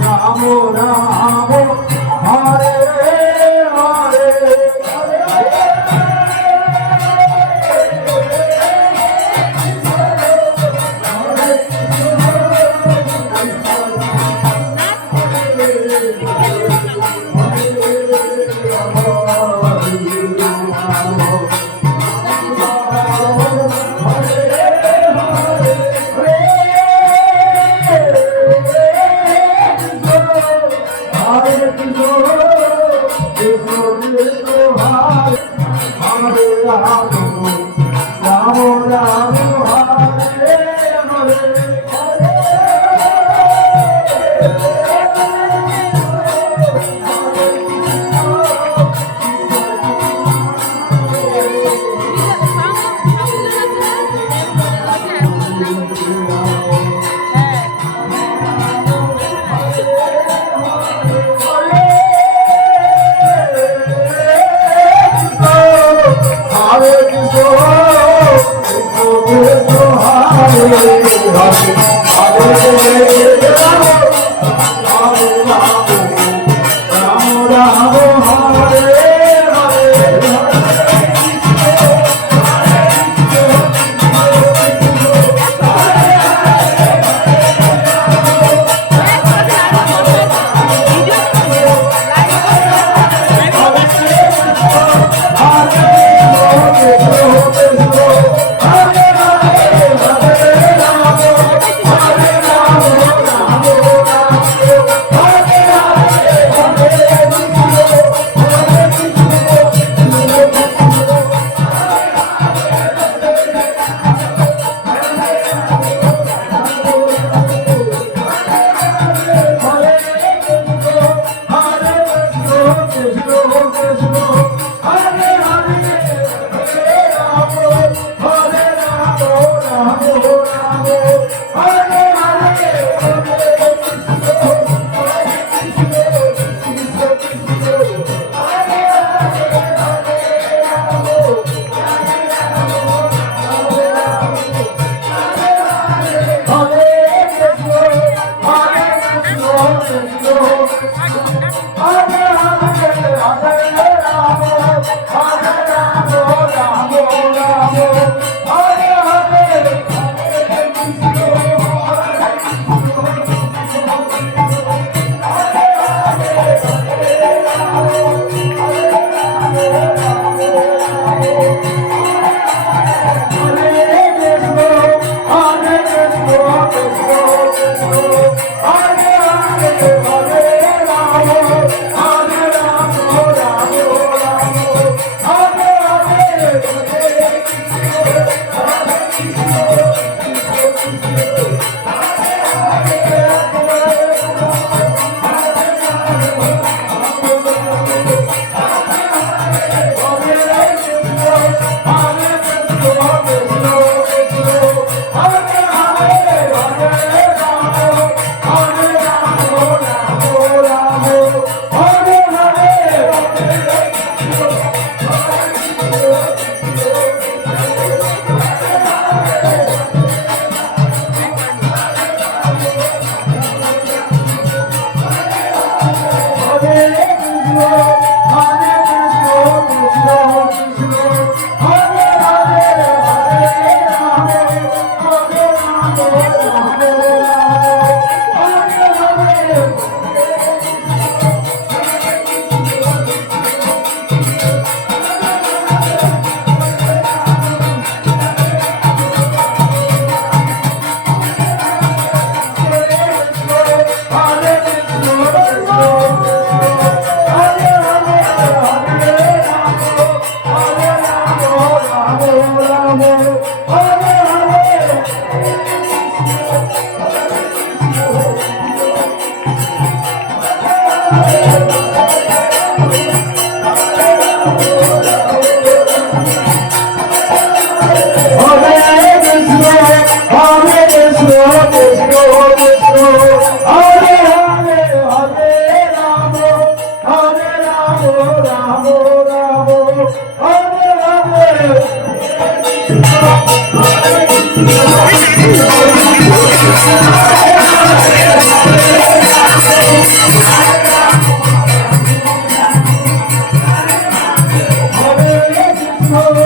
রাম রাম হরে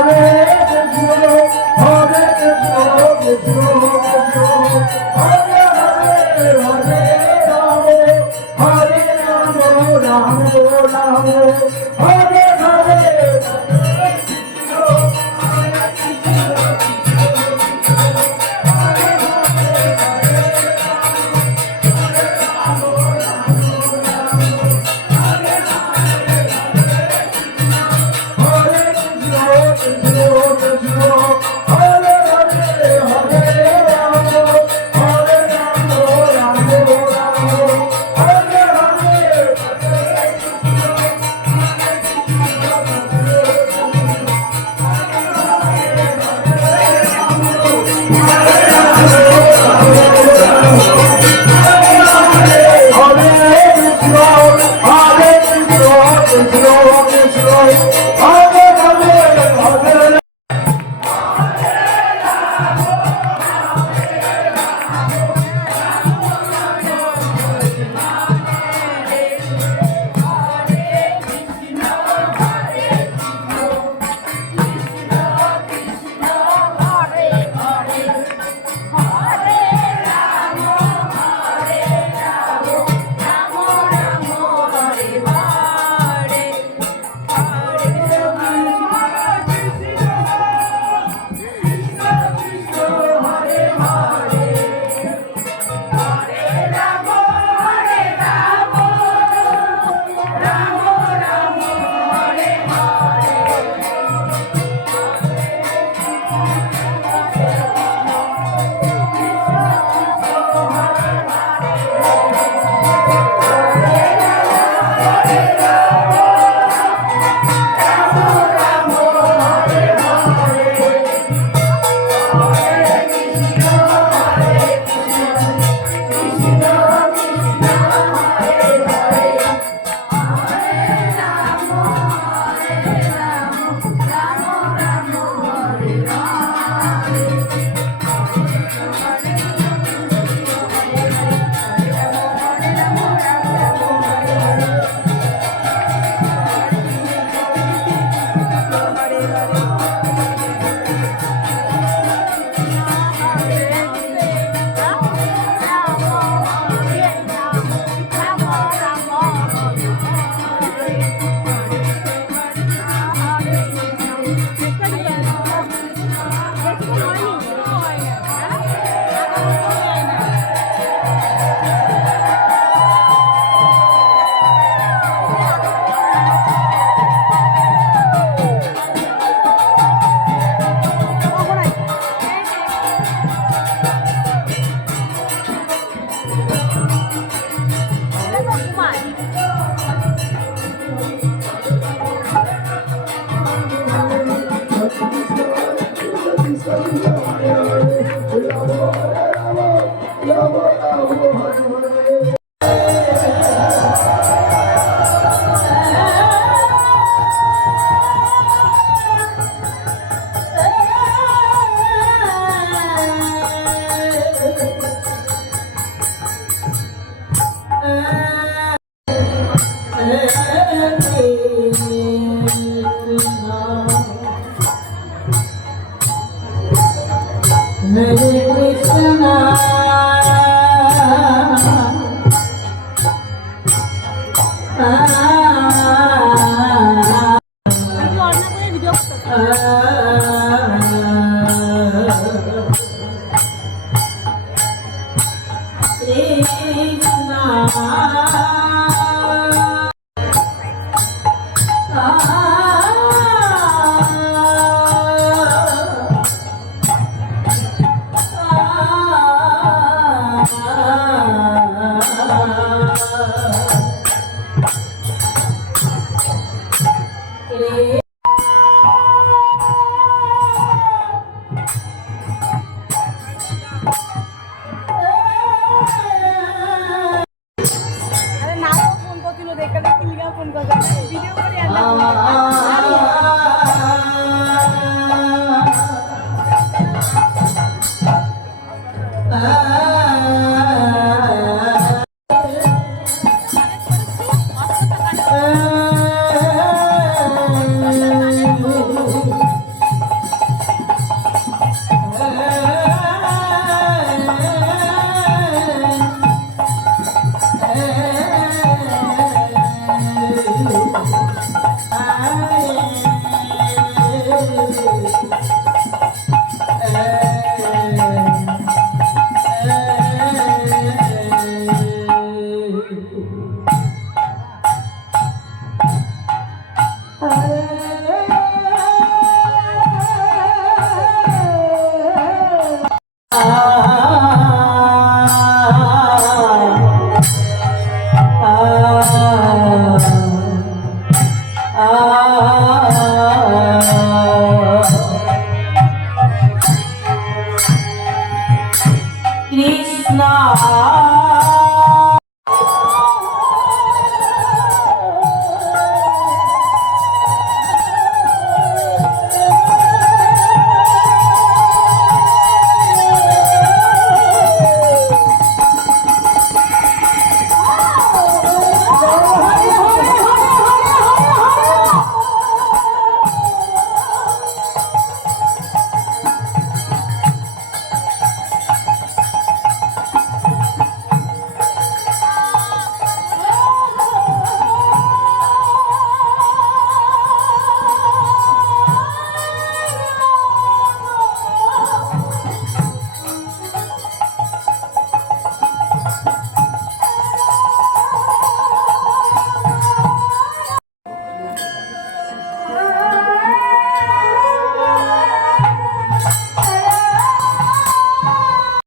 হরে है